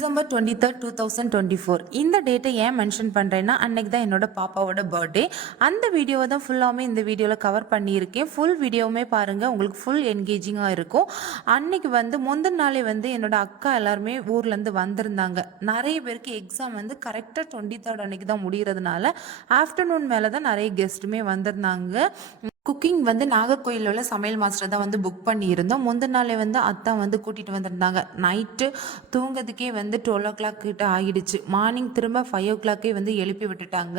December 23rd 2024 இந்த டேட்டை ஏன் மென்ஷன் பண்ணுறேன்னா அன்னைக்கு தான் என்னோட பாப்பாவோட பர்த்டே. அந்த வீடியோவை தான் ஃபுல்லாமே இந்த வீடியோவில் கவர் பண்ணியிருக்கேன். ஃபுல் வீடியோவுமே பாருங்கள், உங்களுக்கு ஃபுல் என்கேஜிங்காக இருக்கும். அன்னைக்கு முந்தின நாளே என்னோட அக்கா எல்லாருமே ஊர்லேருந்து வந்திருந்தாங்க. நிறைய பேருக்கு எக்ஸாம் கரெக்டாக 23rd அன்னைக்கு தான் முடிகிறதுனால ஆஃப்டர்நூன் மேலே தான் நிறைய கெஸ்ட்டுமே வந்திருந்தாங்க. குக்கிங் நாகர்கோயிலில் உள்ள சமையல் மாஸ்டர் தான் புக் பண்ணியிருந்தோம். முந்தின நாளே அத்தா கூட்டிகிட்டு வந்திருந்தாங்க. நைட்டு தூங்கிறதுக்கே 12 கிட்ட ஆகிடுச்சு. மார்னிங் திரும்ப 5 எழுப்பி விட்டுட்டாங்க.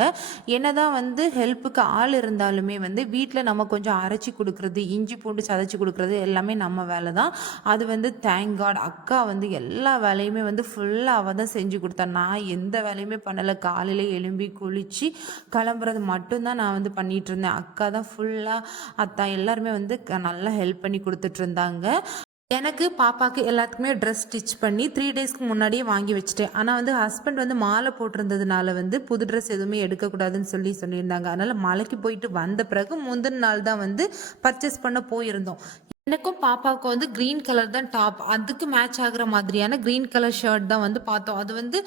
என்னதான் ஹெல்ப்புக்கு ஆள் இருந்தாலுமே வீட்டில் நம்ம கொஞ்சம் அரைச்சி கொடுக்குறது, இஞ்சி பூண்டு சதைச்சி கொடுக்குறது எல்லாமே நம்ம வேலை தான். அது தேங்க் காட் அக்கா எல்லா வேலையுமே ஃபுல்லாக அவள் தான் செஞ்சு கொடுத்தா. நான் எந்த வேலையுமே பண்ணலை. காலையில் எழும்பி குளித்து கிளம்புறது மட்டும்தான் நான் பண்ணிகிட்டு இருந்தேன். அக்கா தான் ஃபுல்லாக அத்தா எல்லாருமே நல்லா ஹெல்ப் பண்ணி கொடுத்துட்டு இருந்தாங்க. எனக்கு பாப்பாவுக்கு எல்லாத்துக்குமே ட்ரெஸ் ஸ்டிச் பண்ணி 3 டேஸ்க்கு முன்னாடியே வாங்கி வச்சுட்டேன். ஆனால் ஹஸ்பண்ட் மாலை போட்டிருந்ததுனால புது ட்ரெஸ் எதுவுமே எடுக்கக்கூடாதுன்னு சொல்லியிருந்தாங்க. அதனால் மலைக்கு போயிட்டு வந்த பிறகு முந்தின நாள் தான் பர்ச்சேஸ் பண்ண போயிருந்தோம். எனக்கும் பாப்பாவுக்கு க்ரீன் கலர் தான் டாப், அதுக்கு மேட்ச் ஆகுற மாதிரியான க்ரீன் கலர் ஷர்ட் தான் பார்த்தோம். அது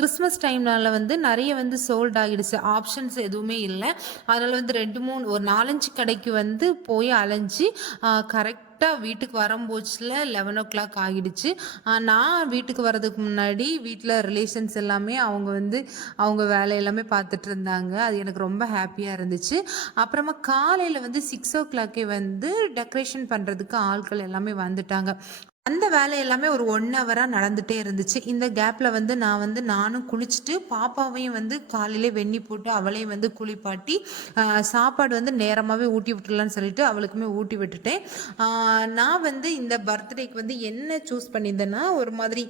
கிறிஸ்மஸ் டைம்னால நிறைய சோல்ட் ஆகிடுச்சு. ஆப்ஷன்ஸ் எதுவுமே இல்லை. அதனால் 2-3 ஒரு 4-5 கடைக்கு போய் அலைஞ்சி கரெக்டாக வீட்டுக்கு வரும்போச்சில் 11 ஆகிடுச்சு. நான் வீட்டுக்கு வர்றதுக்கு முன்னாடி வீட்டில் ரிலேஷன்ஸ் எல்லாமே அவங்க வேலை எல்லாமே பார்த்துட்டு இருந்தாங்க. அது எனக்கு ரொம்ப ஹாப்பியாக இருந்துச்சு. அப்புறமா காலையில் 6 டெக்கரேஷன் பண்ணுறதுக்கு ஆட்கள் எல்லாமே வந்துட்டாங்க. அந்த வேலை எல்லாமே ஒரு 1 ஹவராக நடந்துகிட்டே இருந்துச்சு. இந்த கேப்பில் நானும் குளிச்சுட்டு பாப்பாவையும் காலையிலே வெந்நி போட்டு அவளையும் குளிப்பாட்டி சாப்பாடு நேரமாகவே ஊட்டி விட்டுலான்னு சொல்லிட்டு அவளுக்குமே ஊட்டி விட்டுட்டேன். நான் இந்த பர்த்டேக்கு என்ன சூஸ் பண்ணியிருந்தேன்னா ஒரு மாதிரி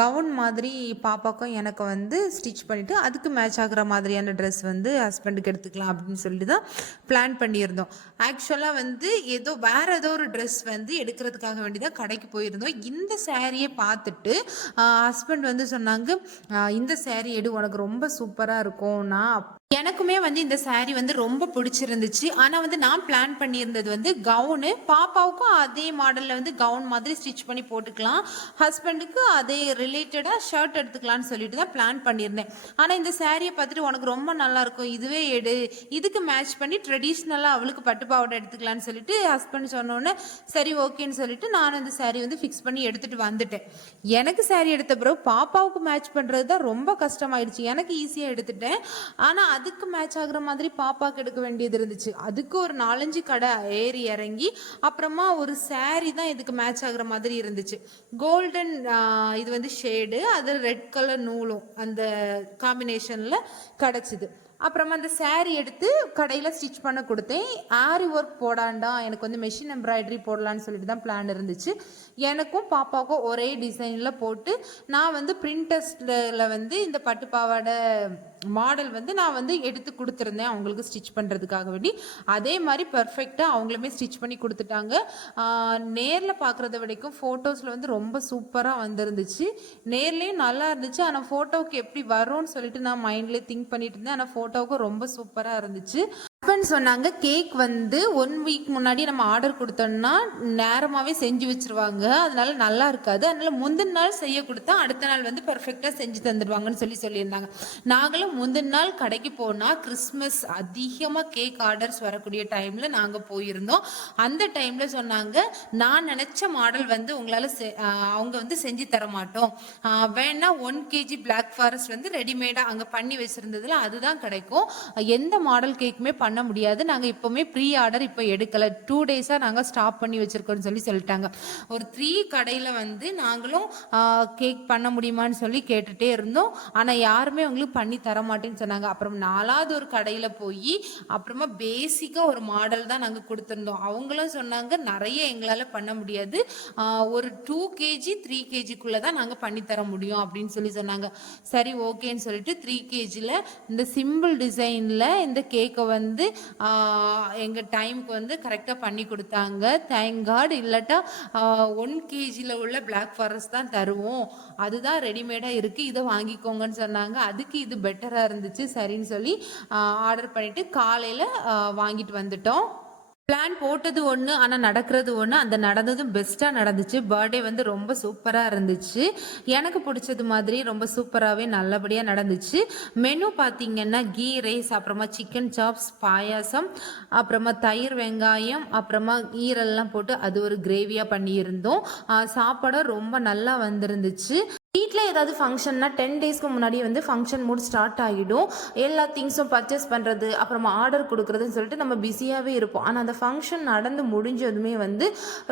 கவுன் மாதிரி பாப்பாக்கும் எனக்கு ஸ்டிச் பண்ணிவிட்டு அதுக்கு மேட்ச் ஆகிற மாதிரியான ட்ரெஸ் ஹஸ்பண்டுக்கு எடுத்துக்கலாம் அப்படின்னு சொல்லிட்டு தான் பிளான் பண்ணியிருந்தோம். ஆக்சுவலாக ஏதோ வேறு ஏதோ ஒரு ட்ரெஸ் எடுக்கிறதுக்காக வேண்டி தான் கடைக்கு போயிருந்தோம். இந்த சாரியை பார்த்துட்டு ஹஸ்பண்ட் சொன்னாங்க, இந்த சாரி எடு, உனக்கு ரொம்ப சூப்பராக இருக்கும். எனக்குமே இந்த சாரி ரொம்ப பிடிச்சிருந்துச்சு. ஆனால் நான் பிளான் பண்ணியிருந்தது கவுனு. பாப்பாவுக்கும் அதே மாடலில் கவுன் மாதிரி ஸ்டிச் பண்ணி போட்டுக்கலாம், ஹஸ்பண்டுக்கு அதே ரிலேட்டடாக ஷர்ட் எடுத்துக்கலான்னு சொல்லிட்டு தான் பிளான் பண்ணியிருந்தேன். ஆனால் இந்த சாரியை பார்த்துட்டு உனக்கு ரொம்ப நல்லாயிருக்கும், இதுவே எடு, இதுக்கு மேட்ச் பண்ணி ட்ரெடிஷ்னலாக அவளுக்கு பட்டு பாவாடை எடுத்துக்கலான்னு சொல்லிட்டு ஹஸ்பண்ட் சொன்னோன்னே சரி ஓகேன்னு சொல்லிட்டு நானும் இந்த சாரி ஃபிக்ஸ் பண்ணி எடுத்துகிட்டு வந்துட்டேன். எனக்கு சாரி எடுத்த பிறகு பாப்பாவுக்கு மேட்ச் பண்ணுறது தான் ரொம்ப கஷ்டமாயிடுச்சு. எனக்கு ஈஸியாக எடுத்துட்டேன். ஆனால் அதுக்கு மேட்ச் ஆகுற மாதிரி பாப்பாவுக்கு எடுக்க வேண்டியது இருந்துச்சு. அதுக்கு ஒரு 4-5 கடை ஏறி இறங்கி அப்புறமா ஒரு சாரி தான் இதுக்கு மேட்ச் ஆகுற மாதிரி இருந்துச்சு. கோல்டன் இது ஷேடு, அது ரெட் கலர் நூலும் அந்த காம்பினேஷனில் கிடச்சிது. அப்புறமா அந்த சாரீ எடுத்து கடையில் ஸ்டிச் பண்ண கொடுத்தேன். ஆரி ஒர்க் போடாண்டா, எனக்கு மெஷின் எம்ப்ராய்டரி போடலான்னு சொல்லிட்டு தான் பிளான் இருந்துச்சு. எனக்கும் பாப்பாவுக்கும் ஒரே டிசைனில் போட்டு நான் பிரிண்டஸ்டில் இந்த பட்டு பாவாடை மாடல் நான் எடுத்து கொடுத்துருந்தேன் அவங்களுக்கு ஸ்டிச் பண்ணுறதுக்காக வேண்டி. அதே மாதிரி பர்ஃபெக்டாக அவங்களுமே ஸ்டிச் பண்ணி கொடுத்துட்டாங்க. நேரில் பார்க்குறத விடைக்கும் ஃபோட்டோஸில் ரொம்ப சூப்பராக வந்துருந்துச்சு. நேர்லேயும் நல்லா இருந்துச்சு. ஆனால் ஃபோட்டோவுக்கு எப்படி வரும்னு சொல்லிட்டு நான் மைண்ட்லேயே திங்க் பண்ணிட்டு இருந்தேன். ஆனால் ஃபோட்டோவுக்கு ரொம்ப சூப்பராக இருந்துச்சு. ஹஸ்பண்ட் சொன்னாங்க கேக் 1 வீக் முன்னாடி நம்ம ஆர்டர் கொடுத்தோம்னா நேரமாகவே செஞ்சு வச்சுருவாங்க, அதனால நல்லா இருக்காது. அதனால் முந்தின நாள் செய்ய கொடுத்தா அடுத்த நாள் பர்ஃபெக்டாக செஞ்சு தந்துடுவாங்கன்னு சொல்லியிருந்தாங்க. நாங்களும் முந்தின நாள் கடைக்கு போனால் கிறிஸ்மஸ் அதிகமாக கேக் ஆர்டர்ஸ் வரக்கூடிய டைமில் நாங்கள் போயிருந்தோம். அந்த டைமில் சொன்னாங்க, நான் நினச்ச மாடல் உங்களால் அவங்க செஞ்சு தர மாட்டோம், வேணா 1 kg பிளாக் ஃபாரஸ்ட் ரெடிமேடாக அங்கே பண்ணி வச்சுருந்ததில் அதுதான் கிடைக்கும், எந்த மாடல் கேக்குமே பண்ண முடியாது, நாங்கள் இப்போவுமே ப்ரீ ஆர்டர் இப்போ எடுக்கலை, 2 டேஸாக நாங்கள் ஸ்டாப் பண்ணி வச்சுருக்கோன்னு சொல்லிட்டாங்க. ஒரு 3 கடையில் நாங்களும் கேக் பண்ண முடியுமான்னு சொல்லி கேட்டுகிட்டே இருந்தோம். ஆனால் யாருமே உங்களுக்கு பண்ணி தர மாட்டேன்னு சொன்னாங்க. அப்புறம் 4வது ஒரு கடையில் போய் அப்புறமா பேசிக்காக ஒரு மாடல் தான் நாங்கள் கொடுத்துருந்தோம். அவங்களும் சொன்னாங்க நிறைய எங்களால் பண்ண முடியாது, ஒரு 2 kg 3 kgக்குள்ளே தான் நாங்கள் பண்ணித்தர முடியும் அப்படின்னு சொன்னாங்க. சரி ஓகேன்னு சொல்லிட்டு 3 kgயில் இந்த சிம்பிள் டிசைனில் இந்த கேக்கை எங்கள் டைமுக்கு கரெக்டாக பண்ணி கொடுத்தாங்க. Thank God. இல்லாட்டா 1 kgயில் உள்ள பிளாக் ஃபாரஸ்ட் தான் தருவோம், அதுதான் ரெடிமேடாக இருக்குது, இதை வாங்கிக்கோங்கன்னு சொன்னாங்க. அதுக்கு இது பெட்டராக இருந்துச்சு. சரின்னு சொல்லி ஆர்டர் பண்ணிவிட்டு காலையில் வாங்கிட்டு வந்துட்டோம். பிளான் போட்டது ஒண்ணு, ஆனா நடக்கிறது ஒண்ணு. அந்த நடந்ததும் பெஸ்ட்டா நடந்துச்சு. பர்த்டே வந்து ரொம்ப சூப்பரா இருந்துச்சு. எனக்கு புடிச்சது மாதிரி ரொம்ப சூப்பராவே நல்லபடியா நடந்துச்சு. மெனு பார்த்தீங்கன்னா, கீ ரைஸ், அப்புறமா சிக்கன் சாப்ஸ், பாயாசம், அப்புறமா தயிர் வெங்காயம், அப்புறமா ஈரல்லாம் போட்டு அது ஒரு கிரேவியா பண்ணியிருந்தோம். சாப்பாடும் ரொம்ப நல்லா வந்திருந்துச்சு. வீட்ல ஏதாவது ஃபங்ஷன்னா 10 டேஸ்க்கு முன்னாடியே வந்து ஃபங்ஷன் மூட் ஸ்டார்ட் ஆகிடும். எல்லா திங்ஸும் பர்ச்சேஸ் பண்ணுறது, அப்புறமா ஆர்டர் கொடுக்குறதுன்னு சொல்லிட்டு நம்ம பிஸியாகவே இருப்போம். ஆனால் அந்த ஃபங்க்ஷன் நடந்து முடிஞ்சதுமே வந்து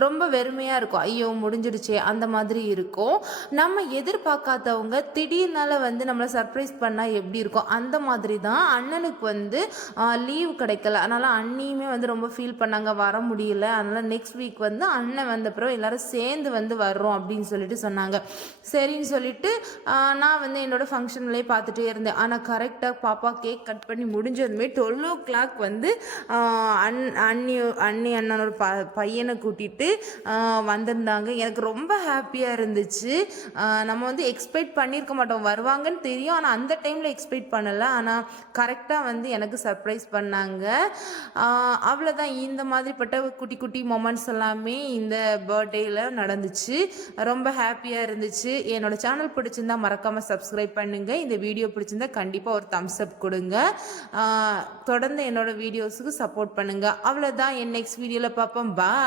ரொம்ப வெறுமையாக இருக்கும். ஐயோ முடிஞ்சிடுச்சே அந்த மாதிரி இருக்கும். நம்ம எதிர்பார்க்காதவங்க திடீர்னால வந்து நம்மளை சர்ப்ரைஸ் பண்ணால் எப்படி இருக்கும், அந்த மாதிரி தான் அண்ணனுக்கு வந்து லீவ் கிடைக்கல. அதனால் அண்ணியுமே வந்து ரொம்ப ஃபீல் பண்ணாங்க, வர முடியல. அதனால் நெக்ஸ்ட் வீக் வந்து அண்ணன் வந்தப்புறம் எல்லாரும் சேர்ந்து வந்து வர்றோம் அப்படின்னு சொல்லிட்டு சொன்னாங்க. சரின்னு சொல்லிட்டு நான் வந்து என்னோடய ஃபங்க்ஷன்லேயே பார்த்துட்டே இருந்தேன். ஆனால் கரெக்டாக பாப்பா கேக் கட் பண்ணி முடிஞ்சதுமே 12 வந்து அண்ணி அண்ணி அண்ணனோட பையனை கூட்டிகிட்டு வந்திருந்தாங்க. எனக்கு ரொம்ப ஹாப்பியாக இருந்துச்சு. நம்ம வந்து எக்ஸ்பெக்ட் பண்ணியிருக்க மாட்டோம், வருவாங்கன்னு தெரியும். ஆனால் அந்த டைமில் எக்ஸ்பெக்ட் பண்ணலை. ஆனால் கரெக்டாக வந்து எனக்கு சர்ப்ரைஸ் பண்ணாங்க. அவ்வளோதான். இந்த மாதிரிப்பட்ட குட்டி குட்டி மொமெண்ட்ஸ் எல்லாமே இந்த பர்த்டேயில் நடந்துச்சு. ரொம்ப ஹாப்பியாக இருந்துச்சு. என்னோட சேனல் பிடிச்சிருந்தா மறக்காமல் சப்ஸ்கிரைப் பண்ணுங்கள். இந்த வீடியோ பிடிச்சிருந்தா கண்டிப்பாக ஒரு தம்ஸ் அப் கொடுங்க. தொடர்ந்து என்னோட வீடியோஸுக்கு சப்போர்ட் பண்ணுங்கள். அவ்வளோதான். என் நெக்ஸ்ட் வீடியோவில் பார்ப்போம். பாய்.